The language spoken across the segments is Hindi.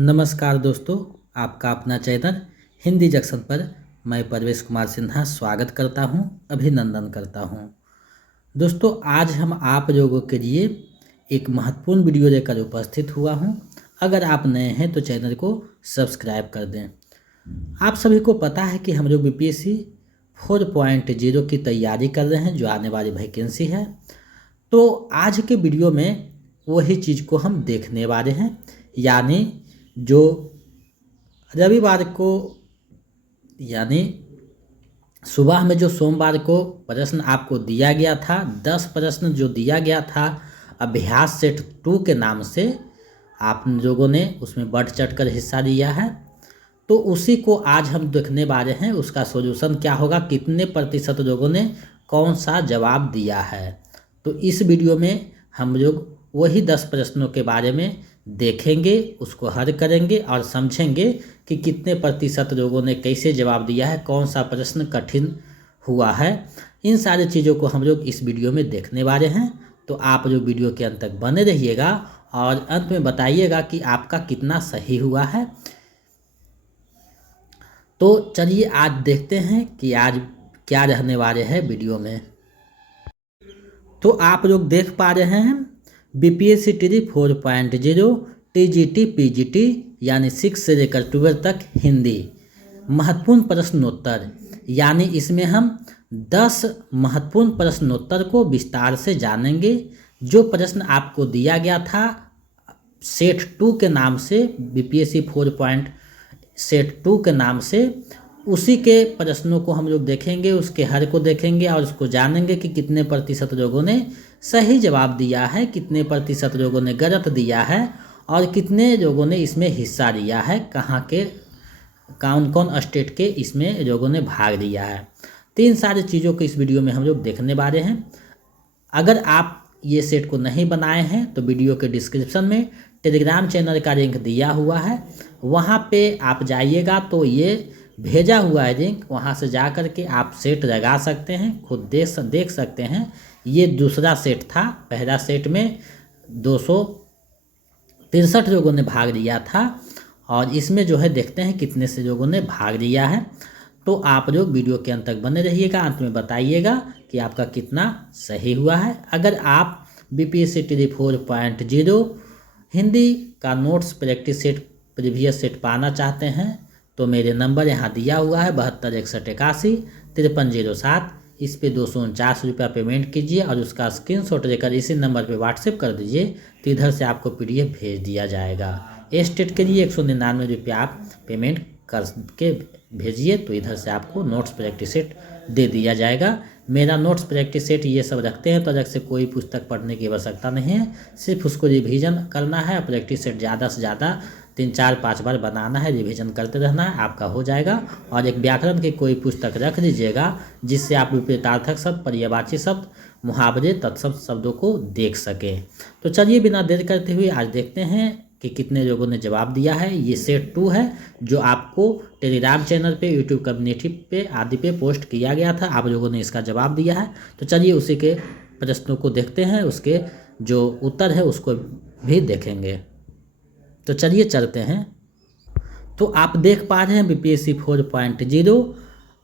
नमस्कार दोस्तों, आपका अपना चैनल हिंदी जंक्शन पर मैं परवेश कुमार सिन्हा स्वागत करता हूं, अभिनंदन करता हूं। दोस्तों, आज हम आप लोगों के लिए एक महत्वपूर्ण वीडियो लेकर उपस्थित हुआ हूं। अगर आप नए हैं तो चैनल को सब्सक्राइब कर दें। आप सभी को पता है कि हम लोग बीपीएससी 4.0 की तैयारी कर रहे हैं, जो आने वाली वैकेंसी है। तो आज के वीडियो में वही चीज़ को हम देखने वाले हैं, यानी जो रविवार को यानी सुबह में जो सोमवार को प्रश्न आपको दिया गया था, 10 प्रश्न जो दिया गया था अभ्यास सेट 2 के नाम से, आप लोगों ने उसमें बढ़ चढ़ कर हिस्सा लिया है। तो उसी को आज हम देखने वाले हैं, उसका सॉल्यूशन क्या होगा, कितने प्रतिशत लोगों ने कौन सा जवाब दिया है। तो इस वीडियो में हम लोग वही 10 प्रश्नों के बारे में देखेंगे, उसको हल करेंगे और समझेंगे कि कितने प्रतिशत लोगों ने कैसे जवाब दिया है, कौन सा प्रश्न कठिन हुआ है। इन सारी चीज़ों को हम लोग इस वीडियो में देखने वाले हैं। तो आप जो वीडियो के अंत तक बने रहिएगा और अंत में बताइएगा कि आपका कितना सही हुआ है। तो चलिए आज देखते हैं कि आज क्या रहने वाले हैं वीडियो में। तो आप लोग देख पा रहे हैं बीपीएससी टी 4.0 टीजीटी पीजीटी यानी 6 से लेकर 12 तक हिंदी महत्वपूर्ण प्रश्नोत्तर, यानी इसमें हम 10 महत्वपूर्ण प्रश्नोत्तर को विस्तार से जानेंगे। जो प्रश्न आपको दिया गया था सेट 2 के नाम से, बीपीएससी 4. सेट 2 के नाम से, उसी के प्रश्नों को हम लोग देखेंगे, उसके हल को देखेंगे और उसको जानेंगे कि कितने प्रतिशत लोगों ने सही जवाब दिया है, कितने प्रतिशत लोगों ने गलत दिया है और कितने लोगों ने इसमें हिस्सा लिया है, कहाँ के कौन कौन स्टेट के इसमें लोगों ने भाग लिया है। तो इन सारी चीज़ों को इस वीडियो में हम लोग देखने वाले हैं। अगर आप ये सेट को नहीं बनाए हैं तो वीडियो के डिस्क्रिप्शन में टेलीग्राम चैनल का लिंक दिया हुआ है, वहाँ पे आप जाइएगा तो ये भेजा हुआ है लिंक, वहाँ से जा कर के आप सेट लगा सकते हैं, खुद देख सकते हैं। ये दूसरा सेट था, पहला सेट में 263 लोगों ने भाग लिया था और इसमें जो है देखते हैं कितने से लोगों ने भाग लिया है। तो आप लोग वीडियो के अंत तक बने रहिएगा, अंत में बताइएगा कि आपका कितना सही हुआ है। अगर आप बीपीएससी टी 4.0 हिंदी का notes practice set previous set पाना चाहते हैं तो मेरे नंबर यहाँ दिया हुआ है 726181 इस पे 249 रुपया पेमेंट कीजिए और उसका स्क्रीनशॉट लेकर इसी नंबर पे व्हाट्सएप कर दीजिए, तो इधर से आपको पीडीएफ भेज दिया जाएगा। स्टेट के लिए 199 रुपया आप पेमेंट करके भेजिए, तो इधर से आपको नोट्स प्रैक्टिस सेट दे दिया जाएगा। मेरा नोट्स प्रैक्टिस सेट ये सब रखते हैं तो अलग से कोई पुस्तक पढ़ने की आवश्यकता नहीं है, सिर्फ उसको रिवीजन करना है। प्रैक्टिस सेट ज़्यादा से ज़्यादा 3-4-5 बार बनाना है, रिवीजन करते रहना है, आपका हो जाएगा। और एक व्याकरण की कोई पुस्तक रख लीजिएगा जिससे आप विपरीतार्थक शब्द, पर्यायवाची शब्द, मुहावरे, तत्शब्द शब्दों को देख सकें। तो चलिए बिना देर करते हुए आज देखते हैं कि कितने लोगों ने जवाब दिया है। ये सेट 2 है जो आपको टेलीग्राम चैनल पे, यूट्यूब कम्युनिटी पे आदि पे पोस्ट किया गया था, आप लोगों ने इसका जवाब दिया है। तो चलिए उसी के प्रश्नों को देखते हैं, उसके जो उत्तर है उसको भी देखेंगे। तो चलिए चलते हैं। तो आप देख पा रहे हैं बीपीएससी 4.0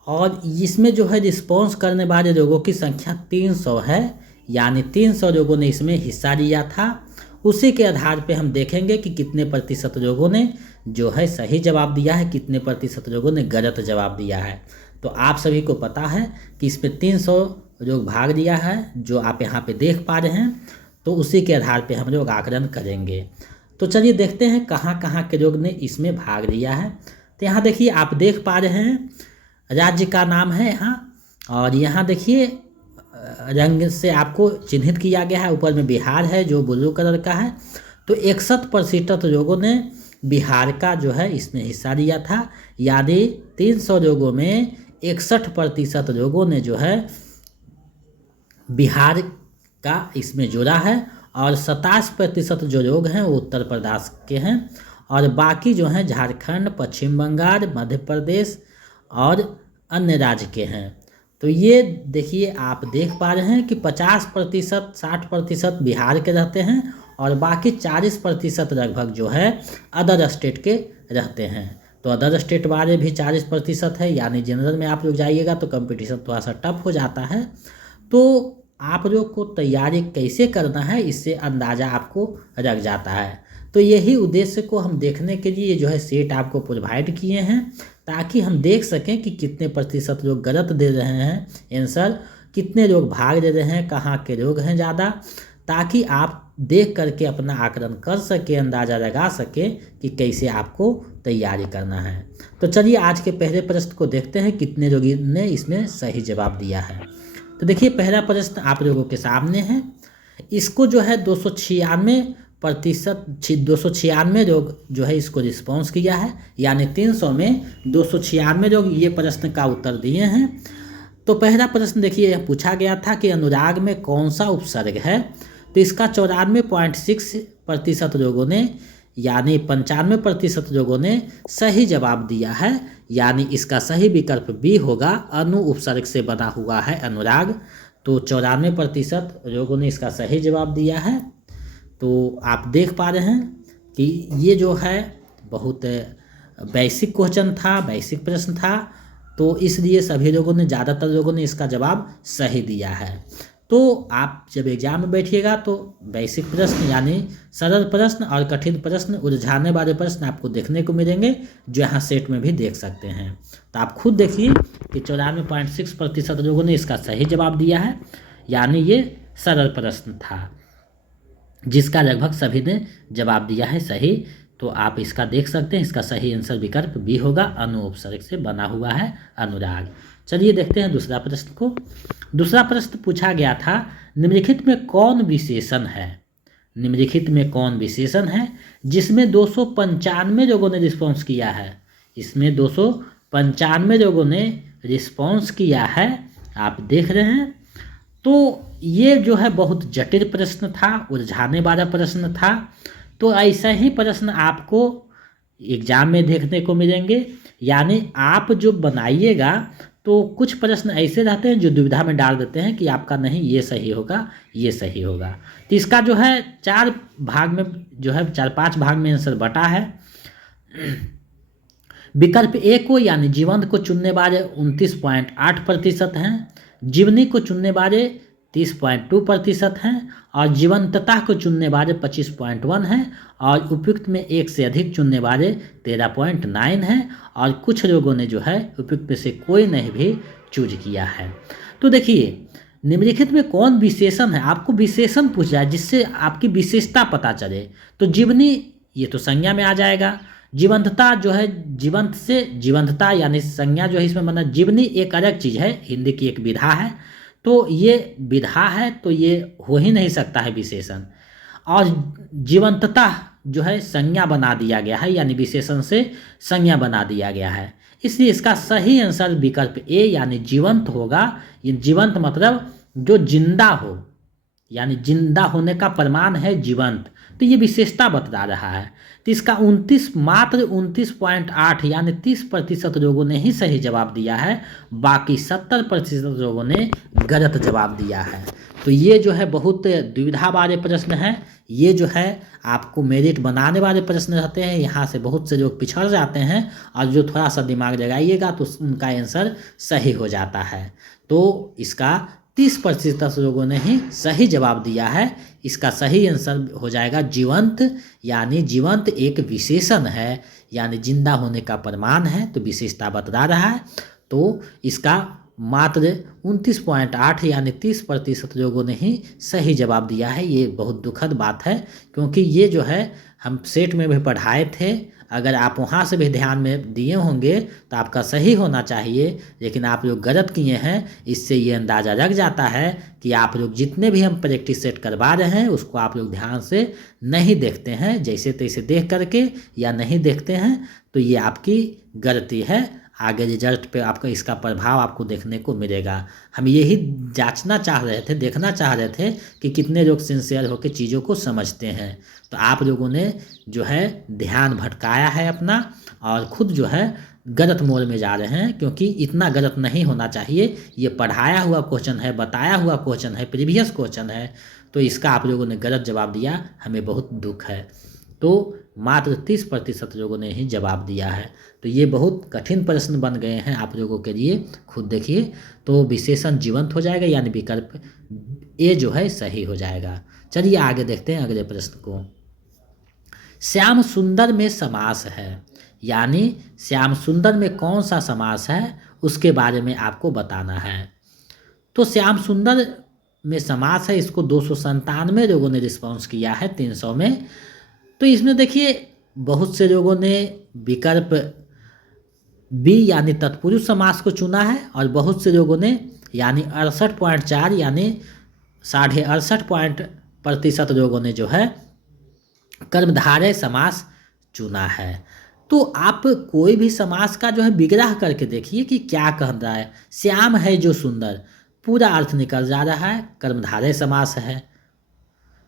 और इसमें जो है रिस्पॉन्स करने वाले लोगों की संख्या 300 है, यानी 300 लोगों ने इसमें हिस्सा लिया था। उसी के आधार पे हम देखेंगे कि कितने प्रतिशत लोगों ने जो है सही जवाब दिया है, कितने प्रतिशत लोगों ने गलत जवाब दिया है। तो आप सभी को पता है कि इसमें 300 लोग भाग लिया है, जो आप यहाँ पे देख पा रहे हैं। तो उसी के आधार पे हम लोग आकलन करेंगे। तो चलिए देखते हैं कहाँ कहाँ के लोग ने इसमें भाग लिया है। तो यहाँ देखिए, आप देख पा रहे हैं राज्य का नाम है यहाँ, और यहाँ देखिए रंग से आपको चिन्हित किया गया है, ऊपर में बिहार है जो ब्लू कलर का है। तो 61% लोगों ने बिहार का जो है इसमें हिस्सा लिया था, यानी 300 लोगों में 61% लोगों ने जो है बिहार का इसमें जोड़ा है और 27% जो लोग हैं वो उत्तर प्रदेश के हैं और बाकी जो हैं झारखंड, पश्चिम बंगाल, मध्य प्रदेश और अन्य राज्य के हैं। तो ये देखिए, आप देख पा रहे हैं कि 50%, 60% बिहार के रहते हैं और बाकी 40% लगभग जो है अदर स्टेट के रहते हैं। तो अदर स्टेट वाले भी 40% है, यानी जनरल में आप लोग जाइएगा तो कंपटीशन थोड़ा सा टफ हो जाता है। तो आप लोग को तैयारी कैसे करना है इससे अंदाज़ा आपको लग जाता है। तो यही उद्देश्य को हम देखने के लिए जो है सेट आपको प्रोवाइड किए हैं, ताकि हम देख सकें कि कितने प्रतिशत लोग गलत दे रहे हैं आंसर, कितने लोग भाग दे रहे हैं, कहाँ के लोग हैं ज़्यादा, ताकि आप देख करके अपना आकलन कर सके, अंदाज़ा लगा सके कि कैसे आपको तैयारी करना है। तो चलिए आज के पहले प्रश्न को देखते हैं कितने लोगों ने इसमें सही जवाब दिया है। तो देखिए पहला प्रश्न आप लोगों के सामने है। इसको जो है 296 लोग जो है इसको रिस्पॉन्स किया है, यानी 300 में 296 लोग ये प्रश्न का उत्तर दिए हैं। तो पहला प्रश्न देखिए पूछा गया था कि अनुराग में कौन सा उपसर्ग है। तो इसका 94.6% लोगों ने, यानी 95% लोगों ने सही जवाब दिया है, यानी इसका सही विकल्प बी होगा, अनु उपसर्ग से बना हुआ है अनुराग। तो 94% लोगों ने इसका सही जवाब दिया है। तो आप देख पा रहे हैं कि ये जो है बहुत बेसिक क्वेश्चन था, बेसिक प्रश्न था, तो इसलिए सभी लोगों ने, ज़्यादातर लोगों ने इसका जवाब सही दिया है। तो आप जब एग्जाम में बैठिएगा तो बेसिक प्रश्न यानी सरल प्रश्न और कठिन प्रश्न, उलझाने वाले प्रश्न आपको देखने को मिलेंगे, जो यहाँ सेट में भी देख सकते हैं। तो आप खुद देखिए कि 94.6% लोगों ने इसका सही जवाब दिया है, यानी ये सरल प्रश्न था जिसका लगभग सभी ने जवाब दिया है सही। तो आप इसका देख सकते हैं, इसका सही आंसर विकल्प बी होगा, अनु उपसर्ग से बना हुआ है अनुराग। चलिए देखते हैं दूसरा प्रश्न को। दूसरा प्रश्न पूछा गया था, निम्नलिखित में कौन विशेषण है। निम्नलिखित में कौन विशेषण है जिसमें 295 लोगों ने रिस्पॉन्स किया है। इसमें 295 लोगों ने रिस्पॉन्स किया है, आप देख रहे हैं। तो ये जो है बहुत जटिल प्रश्न था, उलझाने वाला प्रश्न था। तो ऐसा ही प्रश्न आपको एग्जाम में देखने को मिलेंगे, यानी आप जो बनाइएगा तो कुछ प्रश्न ऐसे रहते हैं जो दुविधा में डाल देते हैं कि आपका नहीं ये सही होगा, ये सही होगा। तो इसका जो है 4 भाग में जो है 4-5 भाग में आंसर बटा है। विकल्प ए को यानी जीवंत को चुनने वाले 29.8% हैं, जीवनी को चुनने वाले 30.2% हैं, और जीवंतता को चुनने वाले 25.1 हैं, और उपयुक्त में एक से अधिक चुनने वाले 13.9 हैं, और कुछ लोगों ने जो है उपयुक्त में से कोई नहीं भी चूज किया है। तो देखिए निम्नलिखित में कौन विशेषण है, आपको विशेषण पूछ जाए जिससे आपकी विशेषता पता चले। तो जीवनी ये तो संज्ञा में आ जाएगा, जीवंतता जो है जीवंत से जीवंतता यानी संज्ञा जो है इसमें माना, जीवनी एक अलग चीज़ है, हिंदी की एक विधा है, तो ये विधा है तो ये हो ही नहीं सकता है विशेषण। और जीवंतता जो है संज्ञा बना दिया गया है, यानी विशेषण से संज्ञा बना दिया गया है, इसलिए इसका सही आंसर विकल्प ए यानी जीवंत होगा। ये जीवंत मतलब जो जिंदा हो, यानी जिंदा होने का प्रमाण है जीवंत, तो ये विशेषता बता रहा है। तो इसका 29.8 यानी 30% लोगों ने ही सही जवाब दिया है, बाकी 70% लोगों ने गलत जवाब दिया है। तो ये जो है बहुत दुविधा वाले प्रश्न हैं, ये जो है आपको मेरिट बनाने वाले प्रश्न रहते हैं। यहाँ से बहुत से लोग पिछड़ जाते हैं, और जो थोड़ा सा दिमाग लगाइएगा तो उनका आंसर सही हो जाता है। तो इसका 30% लोगों ने ही सही जवाब दिया है, इसका सही आंसर हो जाएगा जीवंत, यानी जीवंत एक विशेषण है, यानी जिंदा होने का प्रमाण है, तो विशेषता बता रहा है। तो इसका मात्र 29.8 यानी 30% लोगों ने ही सही जवाब दिया है। ये बहुत दुखद बात है, क्योंकि ये जो है हम सेट में भी पढ़ाए थे, अगर आप वहाँ से भी ध्यान में दिए होंगे तो आपका सही होना चाहिए, लेकिन आप लोग गलत किए हैं। इससे ये अंदाज़ा लग जाता है कि आप लोग जितने भी हम प्रैक्टिस सेट करवा रहे हैं उसको आप लोग ध्यान से नहीं देखते हैं, जैसे तैसे देख करके या नहीं देखते हैं, तो ये आपकी गलती है। आगे रिजल्ट पे आपका इसका प्रभाव आपको देखने को मिलेगा। हम यही जांचना चाह रहे थे, देखना चाह रहे थे कि कितने लोग सिंसियर होकर चीज़ों को समझते हैं। तो आप लोगों ने जो है ध्यान भटकाया है अपना, और खुद जो है गलत मोड़ में जा रहे हैं, क्योंकि इतना गलत नहीं होना चाहिए। ये पढ़ाया हुआ क्वेश्चन है, बताया हुआ क्वेश्चन है, प्रीवियस क्वेश्चन है, तो इसका आप लोगों ने गलत जवाब दिया, हमें बहुत दुख है। तो मात्र 30% लोगों ने ही जवाब दिया है। तो ये बहुत कठिन प्रश्न बन गए हैं आप लोगों के लिए, खुद देखिए। तो विशेषण जीवंत हो जाएगा, यानी विकल्प ए जो है सही हो जाएगा। चलिए आगे देखते हैं अगले प्रश्न को। श्याम सुंदर में समास है, यानी श्याम सुंदर में कौन सा समास है उसके बारे में आपको बताना है। तो श्याम सुंदर में समास है, इसको 297 लोगों ने रिस्पॉन्स किया है 300 में। तो इसमें देखिए बहुत से लोगों ने विकल्प बी यानी तत्पुरुष समास को चुना है, और बहुत से लोगों ने यानी 68.4 यानी 68.5% लोगों ने जो है कर्मधारय समास चुना है। तो आप कोई भी समास का जो है विग्रह करके देखिए कि क्या कह रहा है। श्याम है जो सुंदर, पूरा अर्थ निकल जा रहा है, कर्मधारय समास है।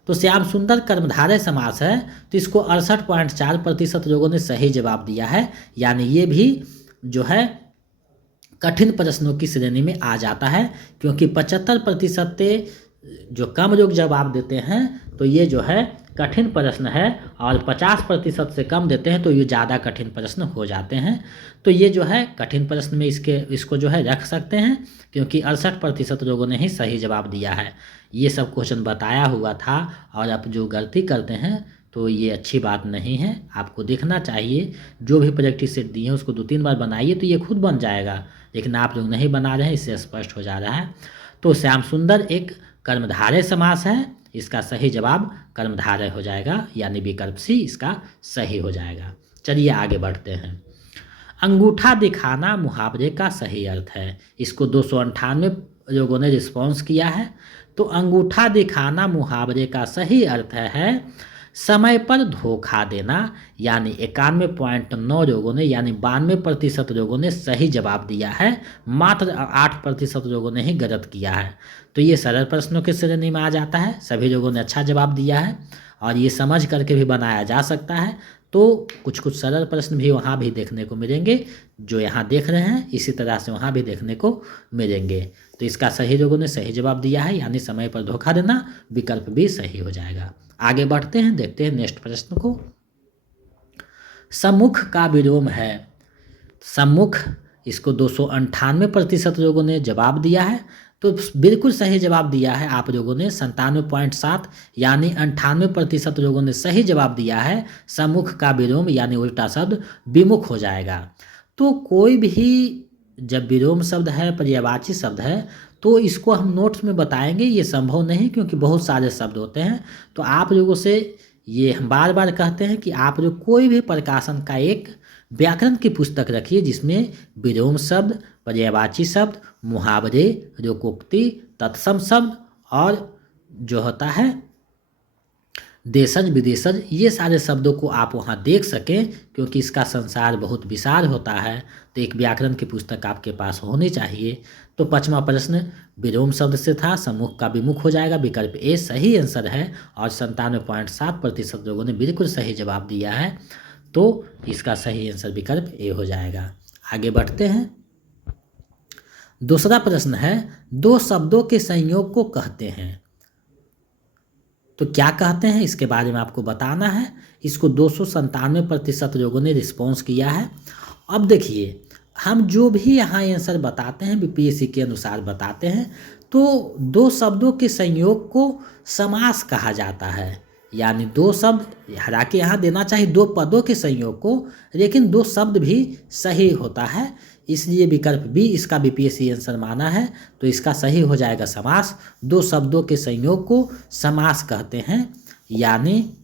तो श्याम सुंदर कर्मधारय समास है, तो इसको 68.4% लोगों ने सही जवाब दिया है, यानी ये भी जो है कठिन प्रश्नों की श्रेणी में आ जाता है, क्योंकि 75% जो कम लोग जवाब देते हैं तो ये जो है कठिन प्रश्न है, और 50% से कम देते हैं तो ये ज़्यादा कठिन प्रश्न हो जाते हैं। तो ये जो है कठिन प्रश्न में इसको जो है रख सकते हैं, क्योंकि 68% लोगों ने ही सही जवाब दिया है। ये सब क्वेश्चन बताया हुआ था, और आप जो गलती करते हैं तो ये अच्छी बात नहीं है। आपको देखना चाहिए, जो भी प्रैक्टिस सेट दिए हैं उसको 2-3 बार बनाइए तो ये खुद बन जाएगा, लेकिन आप लोग नहीं बना रहे हैं, इससे स्पष्ट हो जा रहा है। तो श्याम सुंदर एक कर्मधारय समास है, इसका सही जवाब कर्मधारय हो जाएगा, यानी विकल्प सी इसका सही हो जाएगा। चलिए आगे बढ़ते हैं। अंगूठा दिखाना मुहावरे का सही अर्थ है, इसको 298 लोगों ने रिस्पॉन्स किया है। तो अंगूठा दिखाना मुहावरे का सही अर्थ है समय पर धोखा देना, यानी 91.9 लोगों ने यानी 92% लोगों ने सही जवाब दिया है, मात्र 8% लोगों ने ही गलत किया है। तो ये सरल प्रश्नों के श्रेणी में आ जाता है, सभी लोगों ने अच्छा जवाब दिया है, और ये समझ करके भी बनाया जा सकता है। तो कुछ कुछ सरल प्रश्न भी वहाँ भी देखने को मिलेंगे, जो यहाँ देख रहे हैं इसी तरह से वहाँ भी देखने को मिलेंगे। तो इसका सही लोगों ने सही जवाब दिया है, यानी समय पर धोखा देना, विकल्प भी सही हो जाएगा। आगे बढ़ते हैं, देखते हैं नेक्स्ट प्रश्न को। सम्मुख का विलोम है, सम्मुख, इसको 298% लोगों ने जवाब दिया है। तो बिल्कुल सही जवाब दिया है आप लोगों ने 97.7 यानी 98% लोगों ने सही जवाब दिया है। सम्मुख का विलोम यानी उल्टा शब्द विमुख हो जाएगा। तो कोई भी जब विलोम शब्द है, पर्यायवाची शब्द है, तो इसको हम नोट्स में बताएंगे, ये संभव नहीं क्योंकि बहुत सारे शब्द होते हैं। तो आप लोगों से ये हम बार बार कहते हैं कि आप लोग कोई भी प्रकाशन का एक व्याकरण की पुस्तक रखिए, जिसमें विलोम शब्द, पर्यायवाची शब्द, मुहावरे, लोकोक्ति, तत्सम शब्द और जो होता है देशज विदेशज, ये सारे शब्दों को आप वहाँ देख सकें, क्योंकि इसका संसार बहुत विशाल होता है। तो एक व्याकरण की पुस्तक आपके पास होनी चाहिए। तो 5वां प्रश्न विलोम शब्द से था, सम्मुख का विमुख हो जाएगा, विकल्प ए सही आंसर है, और 97.7% लोगों ने बिल्कुल सही जवाब दिया है। तो इसका सही आंसर विकल्प ए हो जाएगा। आगे बढ़ते हैं। दूसरा प्रश्न है, दो शब्दों के संयोग को कहते हैं, तो क्या कहते हैं इसके बारे में आपको बताना है। इसको 297% लोगों ने रिस्पॉन्स किया है। अब देखिए, हम जो भी यहाँ आंसर बताते हैं बीपीएससी के अनुसार बताते हैं, तो दो शब्दों के संयोग को समास कहा जाता है, यानी दो शब्द, हालांकि यहाँ देना चाहिए दो पदों के संयोग को, लेकिन दो शब्द भी सही होता है, इसलिए विकल्प बी इसका बीपीएससी आंसर माना है। तो इसका सही हो जाएगा समास। दो शब्दों के संयोग को समास कहते हैं, यानी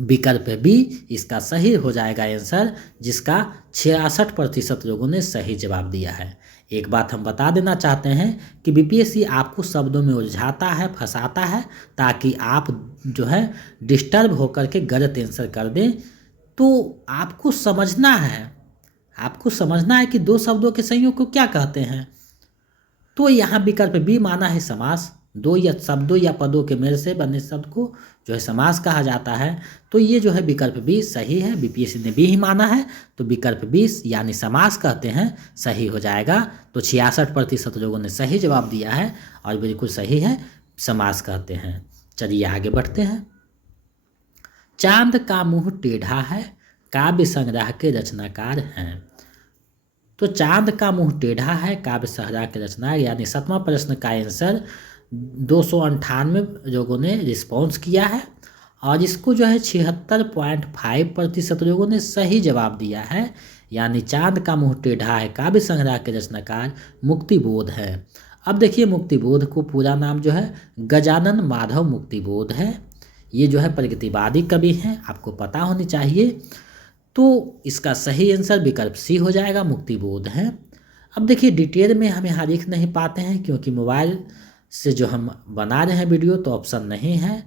विकल्प बी इसका सही हो जाएगा आंसर, जिसका 66% लोगों ने सही जवाब दिया है। एक बात हम बता देना चाहते हैं कि बीपीएससी आपको शब्दों में उलझाता है, फंसाता है, ताकि आप जो है डिस्टर्ब होकर के गलत आंसर कर दें। तो आपको समझना है कि दो शब्दों के संयोग को क्या कहते हैं। तो यहाँ विकल्प बी माना है समास, दो या शब्दों या पदों के मेल से बने शब्द को जो है समास कहा जाता है। तो ये जो है विकल्प बी सही है, बीपीएससी ने बी ही माना है, तो विकल्प बी यानी समास कहते हैं सही हो जाएगा। तो 66% लोगों ने सही जवाब दिया है, और बिल्कुल सही है, समास कहते हैं। चलिए आगे बढ़ते हैं। चांद का मुंह टेढ़ा है, काव्य संग्रह के रचनाकार हैं। तो चांद का मुंह टेढ़ा है, काव्य संग्रह के रचना, यानी 7वां प्रश्न का आंसर 298 लोगों ने रिस्पॉन्स किया है और इसको जो है 76.5% लोगों ने सही जवाब दिया है। यानी चांद का मुंह टेढ़ा है काव्य संग्रह के रचनाकार मुक्तिबोध है। अब देखिए मुक्तिबोध को पूरा नाम जो है गजानन माधव मुक्तिबोध है। ये जो है प्रगतिवादी कवि हैं, आपको पता होनी चाहिए। तो इसका सही आंसर विकल्प सी हो जाएगा, मुक्तिबोध है। अब देखिए डिटेल में हम यहाँ लिख नहीं पाते हैं क्योंकि मोबाइल से जो हम बना रहे हैं वीडियो तो ऑप्शन नहीं है,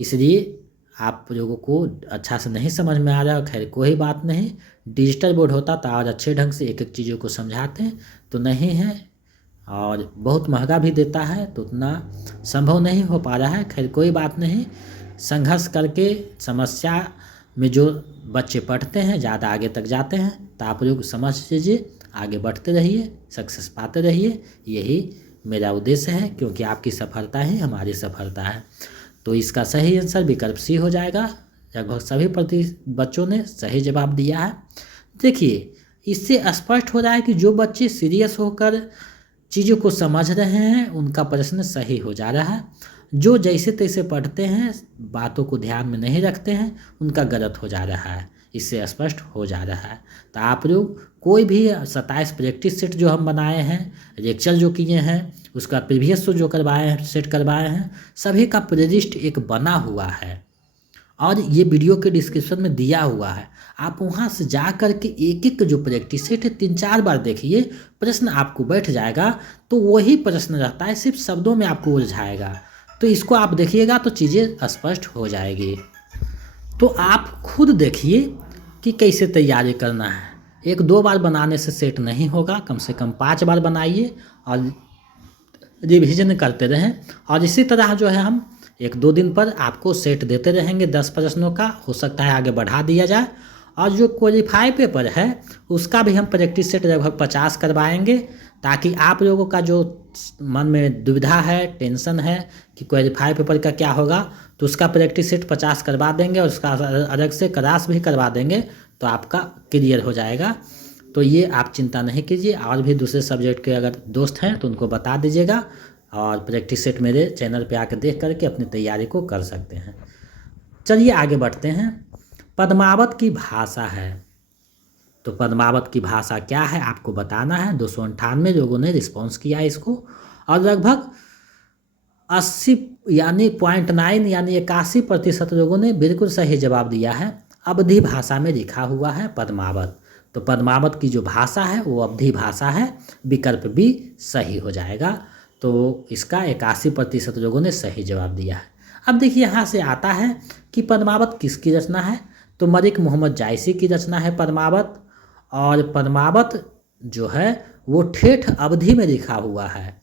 इसलिए आप लोगों को अच्छा से नहीं समझ में आ रहा है। खैर कोई बात नहीं, डिजिटल बोर्ड होता तो और अच्छे ढंग से एक एक चीज़ों को समझाते, तो नहीं है और बहुत महंगा भी देता है तो उतना संभव नहीं हो पा रहा है। खैर कोई बात नहीं, संघर्ष करके समस्या में जो बच्चे पढ़ते हैं ज़्यादा आगे तक जाते हैं, तो आप लोग समझ लीजिए, आगे बढ़ते रहिए, सक्सेस पाते रहिए, यही मेरा उद्देश्य है क्योंकि आपकी सफलता ही हमारी सफलता है। तो इसका सही आंसर विकल्प सी हो जाएगा। लगभग सभी बच्चों ने सही जवाब दिया है। देखिए इससे स्पष्ट हो रहा है कि जो बच्चे सीरियस होकर चीज़ों को समझ रहे हैं उनका प्रश्न सही हो जा रहा है। जो जैसे तैसे पढ़ते हैं, बातों को ध्यान में नहीं रखते हैं, उनका गलत हो जा रहा है, इससे स्पष्ट हो जा रहा है। तो आप लोग कोई भी 27 प्रैक्टिस सेट जो हम बनाए हैं, लेक्चर जो किए हैं, उसका प्रीवियस जो करवाए हैं, सेट करवाए हैं, सभी का प्लेलिस्ट एक बना हुआ है और ये वीडियो के डिस्क्रिप्शन में दिया हुआ है। आप वहाँ से जा कर के एक एक जो प्रैक्टिस सेट है 3-4 बार देखिए, प्रश्न आपको बैठ जाएगा। तो वही प्रश्न रहता है, सिर्फ शब्दों में आपको उलझाएगा। तो इसको आप देखिएगा तो चीज़ें स्पष्ट हो जाएगी। तो आप खुद देखिए कि कैसे तैयारी करना है। 1-2 बार बनाने से सेट नहीं होगा, कम से कम 5 बार बनाइए और रिविजन करते रहें। और इसी तरह जो है हम 1-2 दिन पर आपको सेट देते रहेंगे 10 प्रश्नों का, हो सकता है आगे बढ़ा दिया जाए। और जो क्वालिफाई पेपर है उसका भी हम प्रैक्टिस सेट लगभग 50 करवाएंगे, ताकि आप लोगों का जो मन में दुविधा है, टेंशन है कि क्वालिफाई पेपर का क्या होगा, तो उसका प्रैक्टिस सेट 50 करवा देंगे और उसका अलग से क्लास भी करवा देंगे, तो आपका क्लियर हो जाएगा। तो ये आप चिंता नहीं कीजिए। और भी दूसरे सब्जेक्ट के अगर दोस्त हैं तो उनको बता दीजिएगा और प्रैक्टिस सेट मेरे चैनल पे आकर देख करके अपनी तैयारी को कर सकते हैं। चलिए आगे बढ़ते हैं। पद्मावत की भाषा है, तो पद्मावत की भाषा क्या है आपको बताना है। 298 लोगों ने रिस्पॉन्स किया इसको और लगभग 80 यानी 0.9 यानी 81% लोगों ने बिल्कुल सही जवाब दिया है। अवधी भाषा में लिखा हुआ है पद्मावत, तो पद्मावत की जो भाषा है वो अवधी भाषा है, विकल्प भी सही हो जाएगा। तो इसका 81% लोगों ने सही जवाब दिया है। अब देखिए यहाँ से आता है कि पद्मावत किसकी रचना है, तो मलिक मोहम्मद जायसी की रचना है पद्मावत। और पद्मावत जो है वो ठेठ अवधि में लिखा हुआ है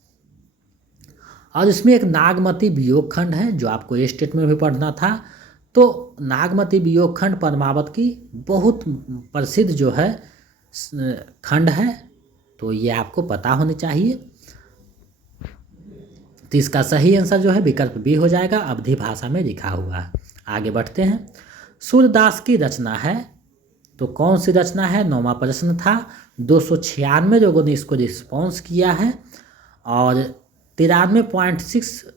और इसमें एक नागमती वियोग खंड है जो आपको स्टेट में भी पढ़ना था। तो नागमती वियोग खंड पद्मावत की बहुत प्रसिद्ध जो है खंड है, तो ये आपको पता होनी चाहिए। तो इसका सही आंसर जो है विकल्प बी हो जाएगा, अवधी भाषा में लिखा हुआ है। आगे बढ़ते हैं। सूरदास की रचना है, तो कौन सी रचना है, 9वां प्रश्न था। 296 लोगों ने इसको रिस्पॉन्स किया है और 93.6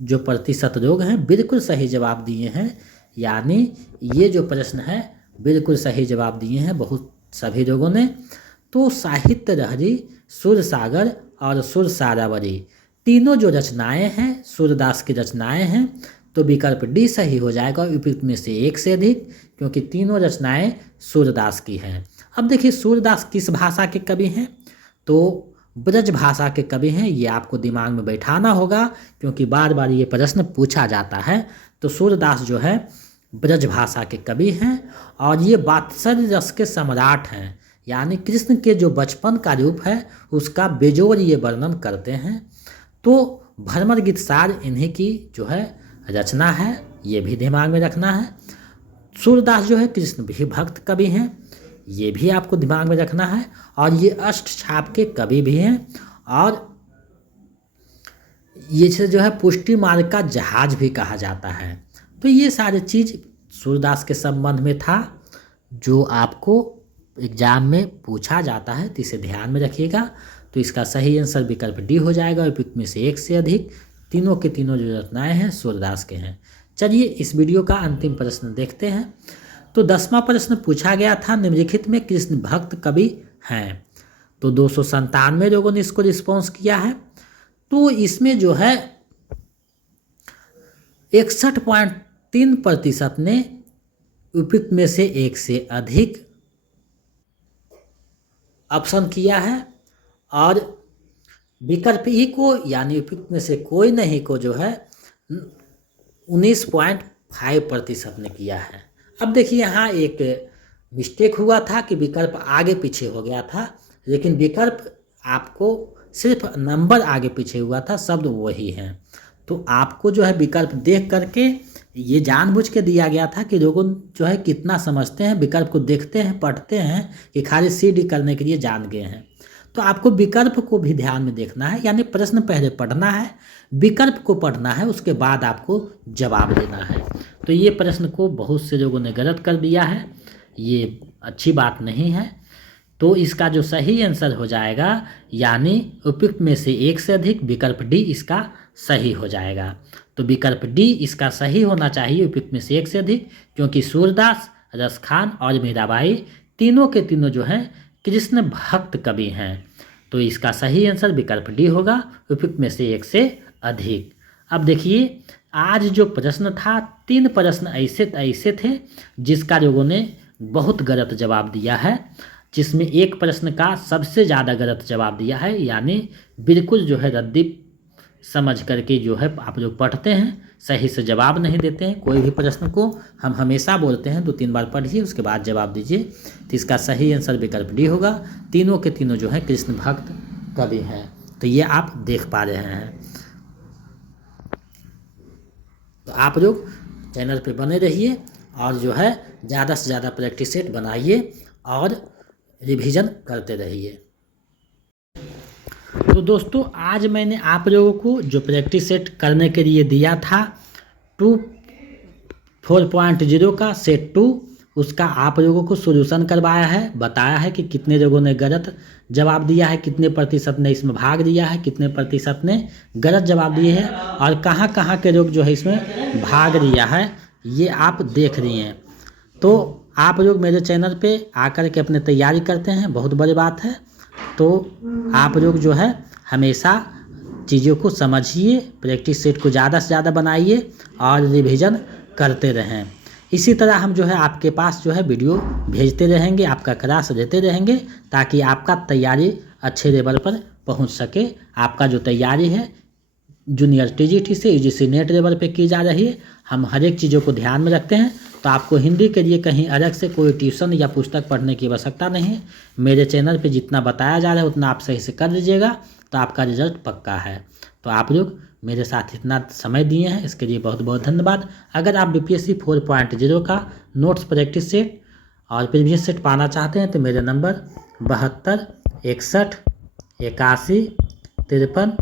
जो प्रतिशत लोग हैं बिल्कुल सही जवाब दिए हैं। यानी ये जो प्रश्न है बिल्कुल सही जवाब दिए हैं बहुत सभी लोगों ने। तो साहित्य लहरी, सुर सागर और सुर सारावरी, तीनों जो रचनाएं हैं सूरदास की रचनाएं हैं, तो विकल्प डी सही हो जाएगा, उपयुक्त में से एक से अधिक, क्योंकि तीनों रचनाएं सूरदास की हैं। अब देखिए सूरदास किस भाषा के कवि हैं, तो ब्रज भाषा के कवि हैं। ये आपको दिमाग में बैठाना होगा क्योंकि बार बार ये प्रश्न पूछा जाता है। तो सूरदास जो है ब्रज भाषा के कवि हैं और ये वात्सल्य रस के सम्राट हैं, यानी कृष्ण के जो बचपन का रूप है उसका बेजोड़ ये वर्णन करते हैं। तो भ्रमर गीत सार इन्हीं की जो है रचना है, ये भी दिमाग में रखना है। सूरदास जो है कृष्ण भी भक्त कवि हैं, ये भी आपको दिमाग में रखना है। और ये अष्टछाप के कवि भी हैं और ये चीज़ जो है पुष्टि मार्ग का जहाज भी कहा जाता है। तो ये सारी चीज़ सूरदास के संबंध में था जो आपको एग्जाम में पूछा जाता है, तो इसे ध्यान में रखिएगा। तो इसका सही आंसर विकल्प डी हो जाएगा। उपयुक्त में से एक से अधिक, तीनों के तीनों जो रचनाएं हैं सूरदास के हैं। चलिए इस वीडियो का अंतिम प्रश्न देखते हैं। तो 10वां प्रश्न पूछा गया था, निम्नलिखित में कृष्ण भक्त कवि हैं। तो 297 लोगों ने इसको रिस्पॉन्स किया है। तो इसमें जो है 61.3% ने उपयुक्त में से एक से अधिक ऑप्शन किया है और विकल्प ई को यानी उपयुक्त में से कोई नहीं को जो है 19.5% ने किया है। अब देखिए यहाँ एक मिस्टेक हुआ था कि विकल्प आगे पीछे हो गया था, लेकिन विकल्प आपको सिर्फ नंबर आगे पीछे हुआ था, शब्द वही हैं। तो आपको जो है विकल्प देख करके ये जानबूझ के दिया गया था कि लोगों जो है कितना समझते हैं, विकल्प को देखते हैं, पढ़ते हैं कि खाली सी डी करने के लिए जान गए हैं। तो आपको विकल्प को भी ध्यान में देखना है, यानी प्रश्न पहले पढ़ना है, विकल्प को पढ़ना है, उसके बाद आपको जवाब देना है। तो ये प्रश्न को बहुत से लोगों ने गलत कर दिया है, ये अच्छी बात नहीं है। तो इसका जो सही आंसर हो जाएगा यानी उपयुक्त में से एक से अधिक, विकल्प डी इसका सही हो जाएगा। तो विकल्प डी इसका सही होना चाहिए, उपयुक्त में से एक से अधिक, क्योंकि सूरदास, रसखान और मीराबाई तीनों के तीनों जो हैं कृष्ण भक्त कवि हैं। तो इसका सही आंसर विकल्प डी होगा, उपयुक्त में से एक से अधिक। अब देखिए आज जो प्रश्न था 3 प्रश्न ऐसे थे जिसका लोगों ने बहुत गलत जवाब दिया है, जिसमें एक प्रश्न का सबसे ज़्यादा गलत जवाब दिया है, यानी बिल्कुल जो है रद्दी समझ करके जो है आप लोग पढ़ते हैं, सही से जवाब नहीं देते हैं। कोई भी प्रश्न को हम हमेशा बोलते हैं 2-3 बार पढ़िए उसके बाद जवाब दीजिए। तो इसका सही आंसर विकल्प डी होगा। तीनों के तीनों जो है कृष्ण भक्त कवि हैं। तो ये आप देख पा रहे हैं। तो आप लोग चैनल पे बने रहिए और जो है ज़्यादा से ज़्यादा प्रैक्टिस सेट बनाइए और रिवीजन करते रहिए। तो दोस्तों आज मैंने आप लोगों को जो प्रैक्टिस सेट करने के लिए दिया था 4.0 का सेट 2, उसका आप लोगों को सॉल्यूशन करवाया है, बताया है कि कितने लोगों ने गलत जवाब दिया है, कितने प्रतिशत ने इसमें भाग लिया है, कितने प्रतिशत ने गलत जवाब दिए हैं और कहाँ कहाँ के लोग जो है इसमें भाग लिया है, ये आप देख रही हैं। तो आप लोग मेरे चैनल पे आकर के अपने तैयारी करते हैं, बहुत बड़ी बात है। तो आप लोग जो है हमेशा चीज़ों को समझिए, प्रैक्टिस सेट को ज़्यादा से ज़्यादा बनाइए और रिवीजन करते रहें। इसी तरह हम जो है आपके पास जो है वीडियो भेजते रहेंगे, आपका क्लास देते रहेंगे, ताकि आपका तैयारी अच्छे लेवल पर पहुंच सके। आपका जो तैयारी है जूनियर टीजीटी से यूजीसी नेट लेवल पे की जा रही है। हम हर एक चीज़ों को ध्यान में रखते हैं। तो आपको हिंदी के लिए कहीं अलग से कोई ट्यूशन या पुस्तक पढ़ने की आवश्यकता नहीं है। मेरे चैनल पे जितना बताया जा रहा है उतना आप सही से कर लीजिएगा तो आपका रिजल्ट पक्का है। तो आप लोग मेरे साथ इतना समय दिए हैं इसके लिए बहुत बहुत धन्यवाद। अगर आप BPSC 4.0 का नोट्स प्रैक्टिस सेट और प्रीवियस सेट पाना चाहते हैं तो मेरे नंबर 72 61 81 53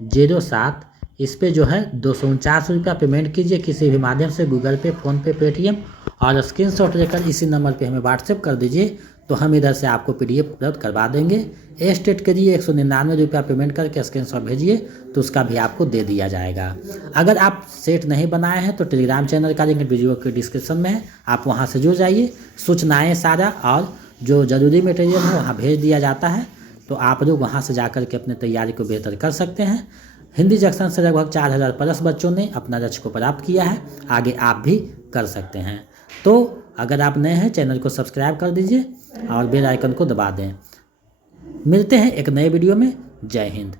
07 इस पे जो है 249 रुपया पेमेंट कीजिए किसी भी माध्यम से, गूगल पे, फ़ोन पे, पेटीएम, और स्क्रीनशॉट लेकर इसी नंबर पे हमें व्हाट्सएप कर दीजिए तो हम इधर से आपको PDF उपलब्ध करवा देंगे। स्टेट के लिए 199 रुपया पेमेंट करके स्क्रीनशॉट भेजिए तो उसका भी आपको दे दिया जाएगा। अगर आप सेट नहीं बनाए हैं तो टेलीग्राम चैनल का लिंक वीडियो के डिस्क्रिप्शन में है, आप वहाँ से जुड़ जाइए। सूचनाएँ सारा और जो ज़रूरी मटेरियल है वहाँ भेज दिया जाता है, तो आप लोग वहाँ से जाकर के अपने तैयारी को बेहतर कर सकते हैं। हिंदी जंक्शन से लगभग 4000 प्लस बच्चों ने अपना लक्ष्य को प्राप्त किया है, आगे आप भी कर सकते हैं। तो अगर आप नए हैं चैनल को सब्सक्राइब कर दीजिए और बेल आइकन को दबा दें। मिलते हैं एक नए वीडियो में। जय हिंद।